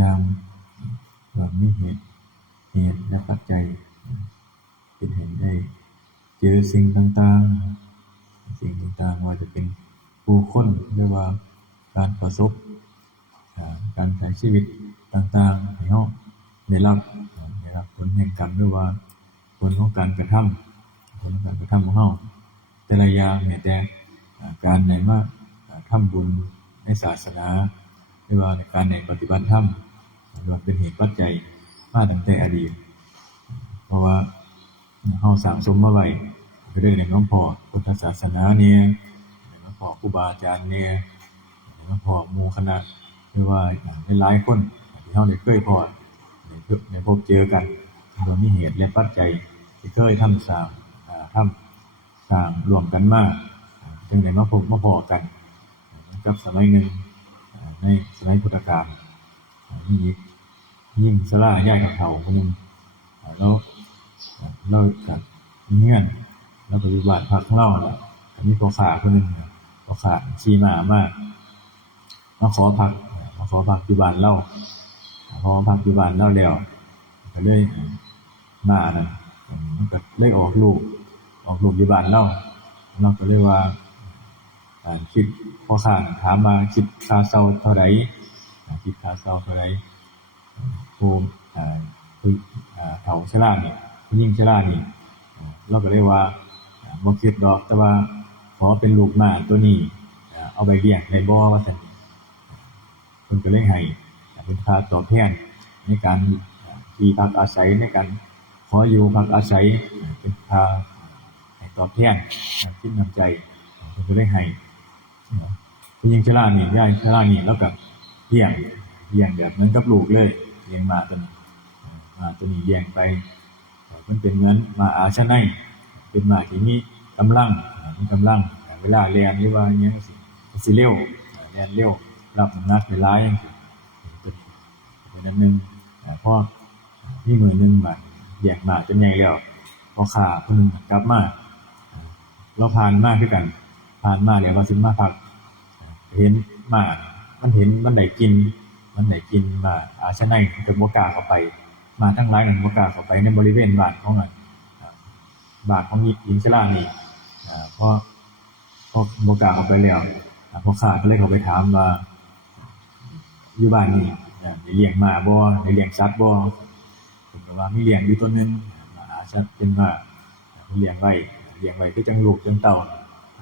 อย่างมีเหตุและปัจจัยเป็นเหตุได้เจอสิ่งต่างๆว่าจะเป็นผู้คนหรือว่าการประสบการใช้ชีวิตต่างๆให้เราได้รับผลแห่งกรรมหรือว่าผลของการกระทำของเราแต่ละอย่างเนี่ยแต่การไหนมาทำบุญในศาสนาหรือว่าในการในปฏิบัติธรรมล้วนเป็นเหตุปัจจัยมาตั้งแต่อดีตเพราะว่าเราสั่งสมมาไว้ก็ได้ในหลวงพ่อพุทธศาสนาเนี่ยหลวงพ่อครูบาอาจารย์เนี่ยหลวงพ่อหมู่คณะหรือว่าหลายๆคนที่เราได้เคยพอได้พบเจอกันโดยมีเหตุและปัจจัยที่เคยทำสร้างรวมกันมาจึงได้มาพบมาพอกันกับสมัยหนึ่งในสมัยพุทธกาลมียิ่งสลาย่ายกับเขาคนนึงแล้วเรากับเงื่อนแล้วก็วิบัติพักของเราแหละมีพ่อขาคนนึงพ่อขาชีมาขอพักอยู่บ้านเราพอพักอยู่บ้านเราแล้วก็เลยมานั่นมันก็เลยออกลูกอยู่บ้านเราก็เลยว่าคิดพ่อข้างถามมาคิดค่าเช่าเท่าไหร่ผู้เฒ่าชรานี่ยิ่งชรานี่เราก็เลยว่าบ่คิดดอกแต่ว่าขอเป็นลูกหมาตัวนี้เอาไปเลี้ยงได้บ่ว่าซั่นเพิ่นก็เลยให้เป็นค่าตอบแทนในการที่พักอาศัยในการขออยู่พักอาศัยเป็นค่าให้ตอบแทนคิดน้ำใจเพิ่นก็เลยให้ผู้หญิงชรานี่ย่าชรานี่แล้วก็เลี้ยงแบบเหมือนกับลูกเลยเลี้ยงหมาตัวนี้เลี้ยงไปมันเป็นเหมือนหมาอาชนัยเป็นหมาที่มีกำลังเวลาเรียนหรือว่าอย่างนี้สิเร็วเรียนเร็วรับนักเวลาอย่างนี้เป็นอันนึงพอมีมือนึงมาแยกหมาเป็นไงแล้วพอขาคนนึงกลับมาเราผ่านมาคือกันแล้วเราถึงมาพักเห็นหมามันเห็นมันได้กินมาอาชนัยมันก็บ่กล้าเข้าไปมาทั้งหลายนั่นบ่กล้าเข้าไปในบริเวณบ้านของบ้านของหญิงชรานี่พอบ่กล้าเข้าไปแล้วพอข้าก็เลยเข้าไปถามว่าอยู่บ้านนี่ได้เลี้ยงหมาบ่ได้เลี้ยงสัตว์บ่เพิ่นก็ว่ามีเลี้ยงอยู่ตัวนึงอาจจะเป็นว่าเลี้ยงไว้คือจังลูกจังเต้า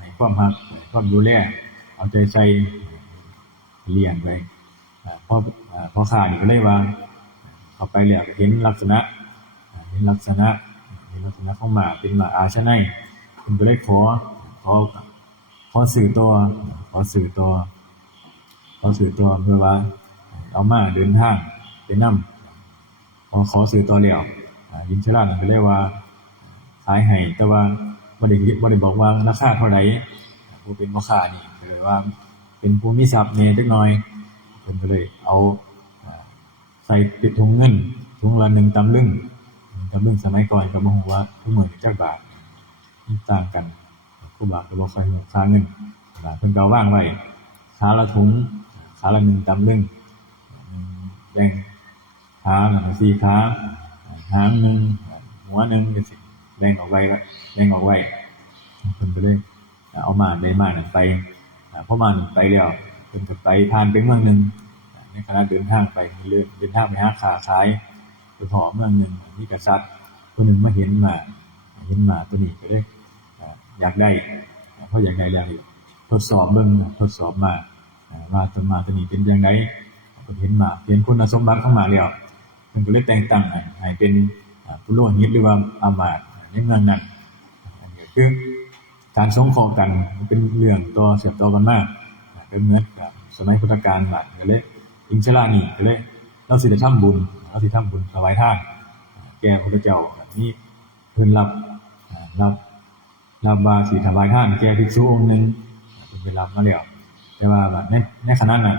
ให้ความรักความดูแลเอาใจใส่เลี้ยงไว้พอข้านี่ก็เลยว่าเข้าไปแล้วเห็นลักษณะของหมาเป็นหมาอาชนัยเพิ่นก็เลยขอสื่อตัวเพื่อว่าเอามาเดินทางไปนำขอสื่อตัวแล้วหญิงชราก็เลยว่าขายให้แต่ว่าบ่ได้บอกว่าราคาเท่าไหร่ผู้เป็นพ่อค้านี่ก็เลยว่าเป็นผู้มีทรัพย์แหน่จักหน่อยเพิ่นก็เลยเอาใส่ติดถุงเงินถุงละ1ตำลึงสมัยก่อนก็บ่ฮู้ว่าทุกมื้อนี้จักบาทมันต่างกันครูบาก็บ่ค่อยฮู้ค่าเงินเพิ่นก็วางไว้ขาละถุงขาละ1ตำลึงแบ่งขา4ขาหางนึงหัวนึงจังซี่แบ่งออกไว้เพิ่นก็เลยเอามาได้มานั่นไปพอมานั่นไปแล้วเพิ่นก็ไปผ่านไปเมืองนึงในขณะเดินทางไปหาค้าขายไปพอเมืองนึงมีกษัตริย์คนนึงมาเห็นหมาตัวนี้ก็เลยอยากได้เพราะอยากได้แล้วทดสอบมาว่าตัวนี้เป็นจังได๋เพิ่นเห็นหมาเห็นคุณสมบัติของหมาแล้วเพิ่นก็เลยแต่งตั้งให้เป็นผู้โลหิตหรือว่าอามาตย์ในเมืองนั้นคือการสงเคราะห์กันมันเป็นเรื่องต่อเสืบต่อกันมาก็เหมือนกับสมัยพุทธกาลบาดก็เลยหญิงชรานี่ก็เลยเราสิได้ทำบุญถวายทานแก่พระพุทธเจ้าแบบนี้เพิ่นรับว่าสิถวายทานแก่ภิกษุองค์นึงเพิ่นไปรับมาแล้วแต่ว่าในขณะนั้น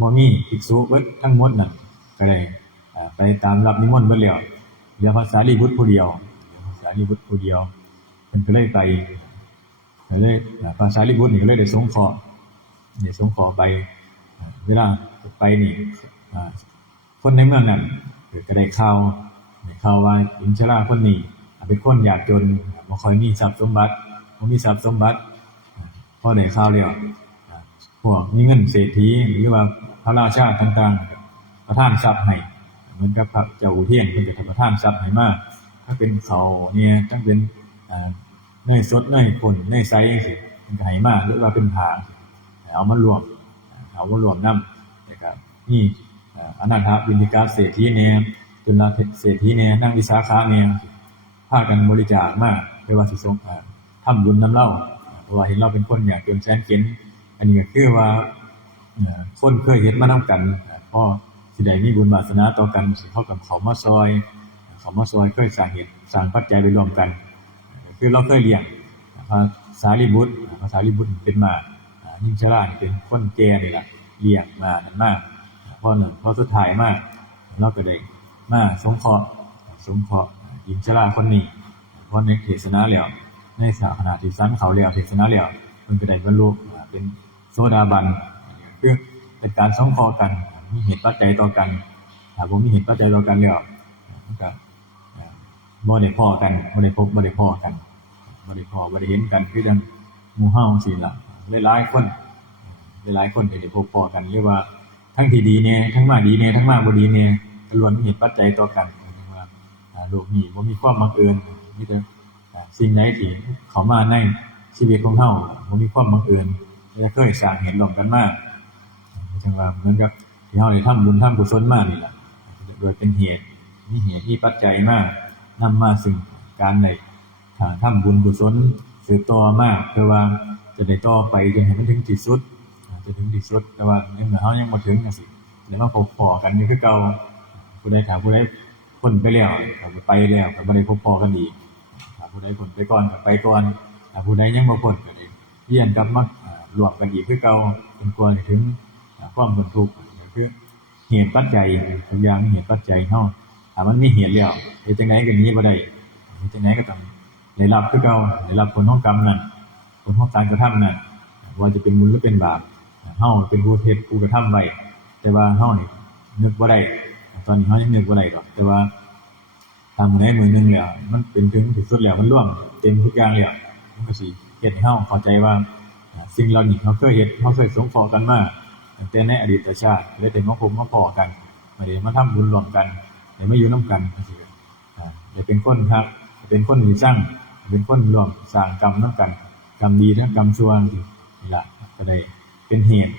บ่มีภิกษุเบิดทั้งหมดนั่นก็เลยไปตามรับนิมนต์เบิดแล้วเหลือพระสารีบุตรผู้เดียวเพิ่นก็เลยไปพระสารีบุตรนี่ก็เลยได้สงเคราะห์ไปเวลาไปนี่ คนในเมืองนั้นก็ได้ข่าวว่าหญิงชราคนนี้เป็นคนยากจนบ่ค่อยมีทรัพย์สมบัติพอได้ข่าวแล้วพวกมีเงินเศรษฐีหรือว่าพระราชาต่างๆประทานทรัพย์ให้เหมือนกับพระเจ้าอุเทนเพิ่นก็ประทานทรัพย์ให้มาถ้าเป็นเขาเนี่ยจังเป็นเนยสดเนยข้นเนยใสจังซี่เพิ่นก็ให้มาหรือว่าเป็นผ้าเอามารวมนำแล้วก็มีอนาถบิณฑิกาเศรษฐีแน่จุลเศรษฐีแน่นางวิสาขาแน่พากันบริจาคมาเพื่อว่าสิส่งทำบุญนำเราเพราะว่าเห็นเราเป็นคนอยากจนแสนเข็ญอันนี้ก็คือว่าคนเคยเฮ็ดมานำกันพอสิได้มีบุญวาสนาต่อกันสิเขากับเขามาซอยเคยสร้างเหตุสร้างปัจจัยไปรวมกันคือเราเคยเลี้ยงพระสารีบุตรเป็นมาหญิงชรานี่เป็นคนแก่นี่ล่ะเลี้ยงมานั่นมาพอสุดท้ายมาเราก็ได้มาสงเคราะห์หญิงชราคนนี้พอในเทศนาแล้วในสาขณะที่สันเขาแล้วเทศนาแล้วเพิ่นก็ได้บรรลุเป็นโสดาบันคือเป็นการสงเคราะห์กันมีเหตุปัจจัยต่อกันถ้าบ่มีเหตุปัจจัยต่อกันแล้วมันก็บ่ได้พ้อกันบ่ได้พบบ่ได้พ้อกันบ่ได้เห็นกันคือจังหมู่เฮาจังซี่ล่ะหลายๆคนก็ได้พบพ้อกันหรือว่าทั้งที่ดีแน่ทั้งมาดีแน่ทั้งมาบ่ดีแน่ก็ล้วนมีเหตุปัจจัยต่อกันว่าโลกนี้บ่มีความบังเอิญมีแต่สิ่งใดที่เข้ามาในชีวิตของเฮาบ่มีความบังเอิญและเคยสร้างเหตุร่วมกันมาจังว่าเหมือนกับที่เฮาได้ทำบุญทำกุศลมานี่ล่ะโดยเป็นเหตุมีปัจจัยมานำมาซึ่งการได้ทำบุญกุศลสืบต่อมาเพื่อว่าจะได้ต่อไปจนให้มันถึงที่สุดแต่ว่าในเมื่อเฮายังบ่ถึงจังซี่แล้วมาพบพ้อกันนี่คือเก่าผู้ใดพ้นไปแล้วก็ไปแล้วก็บ่ได้พบพ้อกันอีกถ้าผู้ใดพ้นไปก่อนก็ไปก่อนถ้าผู้ใดยังบ่พ้นก็ได้เวียนกลับมารวมกันอีกคือเก่าจนกว่าจะถึงความพ้นทุกข์คือเหตุปัจจัยทุกอย่างมีเหตุปัจจัยเฮาถ้ามันมีเหตุแล้วเฮ็ดจังได๋ก็หนีบ่ได้เฮ็ดจังได๋ก็ต้องได้รับคือเก่าได้รับผลของกรรมนั้นผลของการกระทำนั้นว่าจะเป็นบุญหรือเป็นบาปเฮาเป็นผู้เฮ็ดผู้กระทำไว้แต่ว่าเฮานี่นึกบ่ได้ตอนนี้เฮายังนึกบ่ได้ดอกแต่ว่าทำมื้อใดมื้อนึงแล้วมันเป็นถึงที่สุดแล้วมันร่วมเต็มทุกอย่างแล้วมันก็สิเฮ็ดให้เฮาเข้าใจว่าสิ่งเหล่านี้เฮาเคยเฮ็ดเฮาเคยสงเคราะห์กันมาตั้งแต่ในอดีตชาติเลยได้มาพบมาพ้อกันมาได้มาทำบุญร่วมกันได้มาอยู่นำกันจังซี่ได้เป็นคนฮักเป็นคนมีสร้างเป็นคนร่วมสร้างกรรมนำกันกรรมดีทั้งกรรมชั่วนี่ล่ะก็ได้เป็นเหตุ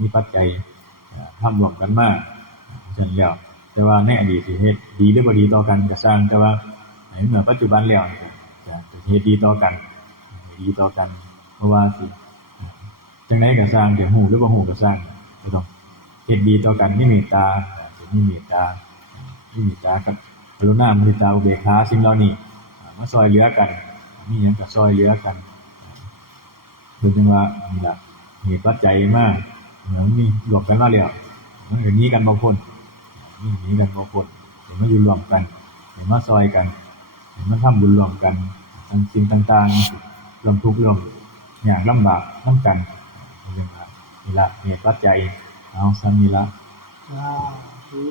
มีปัจจัยทำร่วมกันมาฉะนั้นแล้วแต่ว่าในอดีตสิเฮ็ดดีหรือบ่ดีต่อกันก็สร้างแต่ว่าในเมื่อปัจจุบันแล้วจะเฮ็ดดีต่อกันเพราะว่าสิจังได๋ก็สร้างจะฮู้หรือบ่ฮู้ก็สร้างก็ต้องเฮ็ดดีต่อกันมีเมตตากับกรุณามุทิตาอุเบกขาสิ่งเหล่านี้มาช่วยเหลือกันมีหยังก็ช่วยเหลือกันเพิ่นจังว่านี่ล่ะมีปัจจัยมามันมีรวมกันมาแล้วมันก็หนีกันบ่พ้นมันอยู่รวมกันมาช่วยกันมาทำบุญร่วมกันทั้งสิ่งต่างๆร่วมทุกข์ร่วมยากลำบากนำกันนี่ล่ะเหตุปัจจัยเอาซ้ำนี่ล่ะสาธุ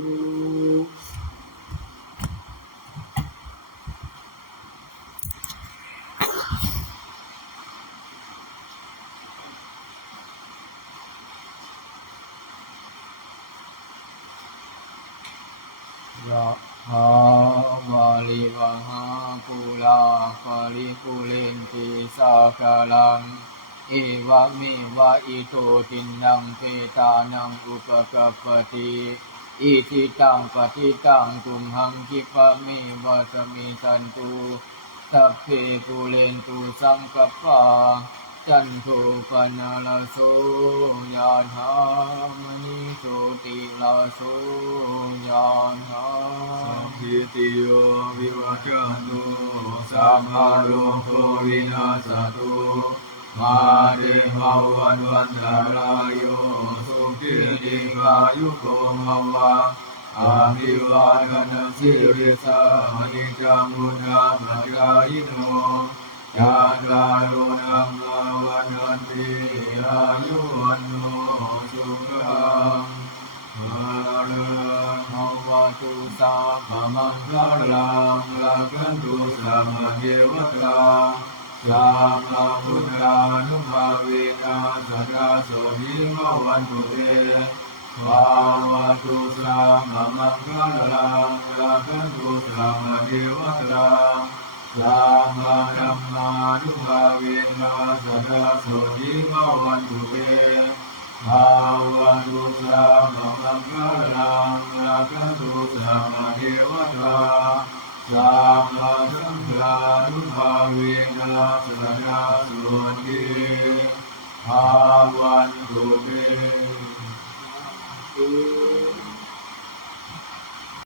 ยะถาวาริวหาปุราปาริปุเรนติสาคาลังเอวะเมวะอิโตตินังเปตานังอุปกัปปติอิทิตังปฏิตังตุมหังคิปะเมวะสมิสันตุสัพเพปุเรนตุสังกปาจันโทปนะระโสยะถามณิโชติระโสยะถาสัพพิติโยวิวัชชันตุสัพพะโลกวินาศตุมาเตภวันตรายโยสุขิติกายุโกภวะอาภิวาทนาสิริสานิจังมุนาปัจจายโนยะถาวาวันติอายุวันโนสุขังภะลั ะลังรักขันตุสัมมาเทวตาสัพพะพุทธานุภาเวนะสัทธาโสนิภวันตุเตภาวะตุสัมมามังคลังรักขันตุสัมมาเทวตาสัมมาธัมมานุภาเวนะสัทธาโสนิภวันตุเตภาวะตุสัมมามังคลังรักขันตุสัมมาเทวตาสัมมาสังฆานุภาเวนะสัทธาโสนิภวันตุเต